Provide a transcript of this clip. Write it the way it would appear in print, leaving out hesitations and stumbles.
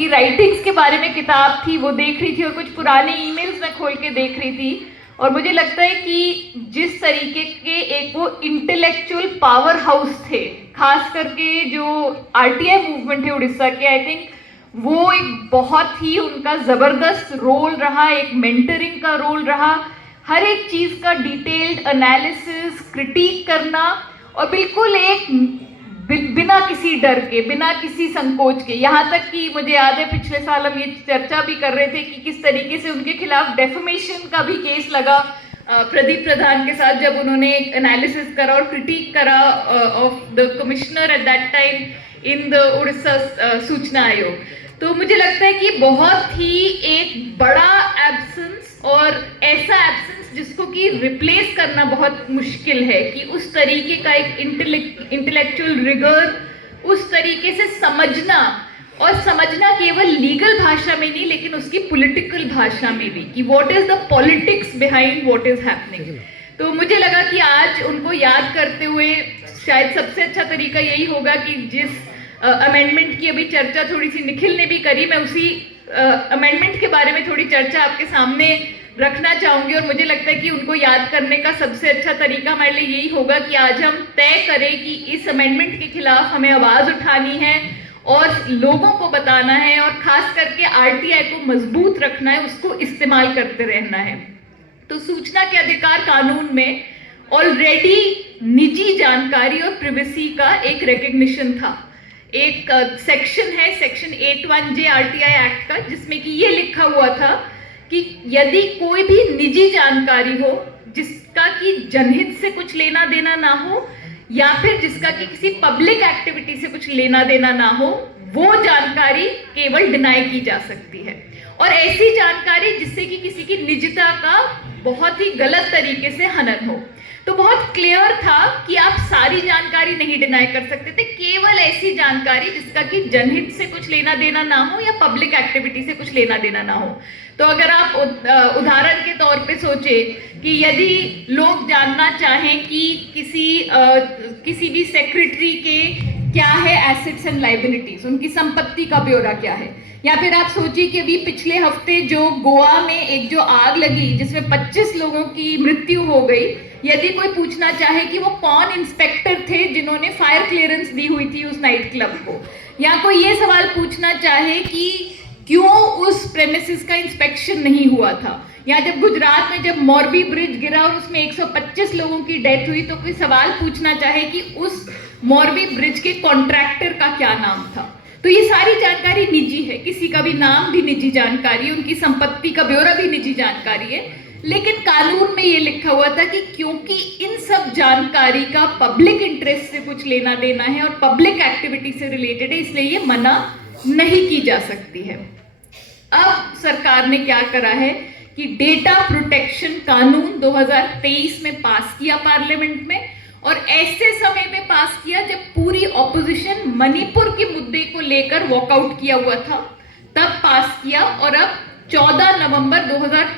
उनकी राइटिंग्स के बारे में किताब थी वो देख रही थी और कुछ पुराने ईमेल्स मैं खोल के देख रही थी, और मुझे लगता है कि जिस तरीके के एक वो इंटेलेक्चुअल पावर हाउस थे, खास करके जो आरटीआई मूवमेंट है उड़ीसा के, आई थिंक वो एक बहुत ही उनका ज़बरदस्त रोल रहा, एक मेंटरिंग का रोल रहा, हर एक चीज़ का डिटेल्ड एनालिसिस, क्रिटिक करना, और बिल्कुल एक बिना किसी डर के, बिना किसी संकोच के। यहाँ तक कि मुझे याद है पिछले साल हम ये चर्चा भी कर रहे थे कि किस तरीके से उनके खिलाफ डेफमेशन का भी केस लगा प्रदीप प्रधान के साथ, जब उन्होंने एनालिसिस करा और क्रिटिक करा of the commissioner at that time in the Orissa सूचना आयोग। तो मुझे लगता है कि बहुत ही एक बड़ा एब्सेंस, और ऐसा एब्सेंस जिसको कि रिप्लेस करना बहुत मुश्किल है, कि उस तरीके का एक इंटेलेक्चुअल रिगर, उस तरीके से समझना, और समझना केवल लीगल भाषा में नहीं लेकिन उसकी पॉलिटिकल भाषा में भी, कि what is the politics behind what is happening. तो मुझे लगा कि आज उनको याद करते हुए शायद सबसे अच्छा तरीका यही होगा कि जिस अमेंडमेंट की अभी चर्चा थोड़ी सी निखिल ने भी करी, मैं उसी अमेंडमेंट के बारे में थोड़ी चर्चा आपके सामने रखना चाहूंगी। और मुझे लगता है कि उनको याद करने का सबसे अच्छा तरीका हमारे लिए यही होगा कि आज हम तय करें कि इस अमेंडमेंट के खिलाफ हमें आवाज उठानी है और लोगों को बताना है, और खास करके आरटीआई को मजबूत रखना है, उसको इस्तेमाल करते रहना है। तो सूचना के अधिकार कानून में ऑलरेडी निजी जानकारी और प्रिवेसी का एक रिकग्निशन था। एक सेक्शन है, सेक्शन 81J आरटीआई एक्ट का, जिसमें कि ये लिखा हुआ था कि यदि कोई भी निजी जानकारी हो जिसका कि जनहित से कुछ लेना देना ना हो, या फिर जिसका कि किसी पब्लिक एक्टिविटी से कुछ लेना देना ना हो, वो जानकारी केवल डिनाई की जा सकती है। और ऐसी जानकारी जिससे कि किसी की निजता का बहुत ही गलत तरीके से हनन हो। तो बहुत क्लियर था कि आप सारी जानकारी नहीं डिनाई कर सकते थे, केवल ऐसी जानकारी जिसका कि जनहित से कुछ लेना देना ना हो या पब्लिक एक्टिविटी से कुछ लेना देना ना हो। तो अगर आप उदाहरण के तौर पे सोचे कि यदि लोग जानना चाहें कि किसी भी सेक्रेटरी के क्या है एसेट्स एंड लायबिलिटीज, उनकी संपत्ति का ब्यौरा क्या है, या फिर आप सोचिए कि अभी पिछले हफ्ते जो गोवा में एक जो आग लगी जिसमें 25 लोगों की मृत्यु हो गई, यदि कोई पूछना चाहे कि वो कौन इंस्पेक्टर थे जिन्होंने फायर क्लियरेंस दी हुई थी उस नाइट क्लब को, या कोई ये सवाल पूछना चाहे कि क्यों उस प्रेमिसेस का इंस्पेक्शन नहीं हुआ था, या जब गुजरात में जब मोरबी ब्रिज गिरा और उसमें 125 लोगों की डेथ हुई, तो कोई सवाल पूछना चाहे कि उस मोरबी ब्रिज के कॉन्ट्रैक्टर का क्या नाम था। तो ये सारी जानकारी निजी है, किसी का भी नाम भी निजी जानकारी है, उनकी संपत्ति का ब्यौरा भी निजी जानकारी है। लेकिन कानून में ये लिखा हुआ था कि क्योंकि इन सब जानकारी का पब्लिक इंटरेस्ट से कुछ लेना देना है और पब्लिक एक्टिविटी से रिलेटेड है, इसलिए ये मना नहीं की जा सकती है। अब सरकार ने क्या करा है कि डेटा प्रोटेक्शन कानून 2023 में पास किया पार्लियामेंट में, और ऐसे समय में पास किया जब पूरी ऑपोजिशन मणिपुर के मुद्दे को लेकर वॉकआउट किया हुआ था, तब पास किया। और अब 14 नवंबर 2023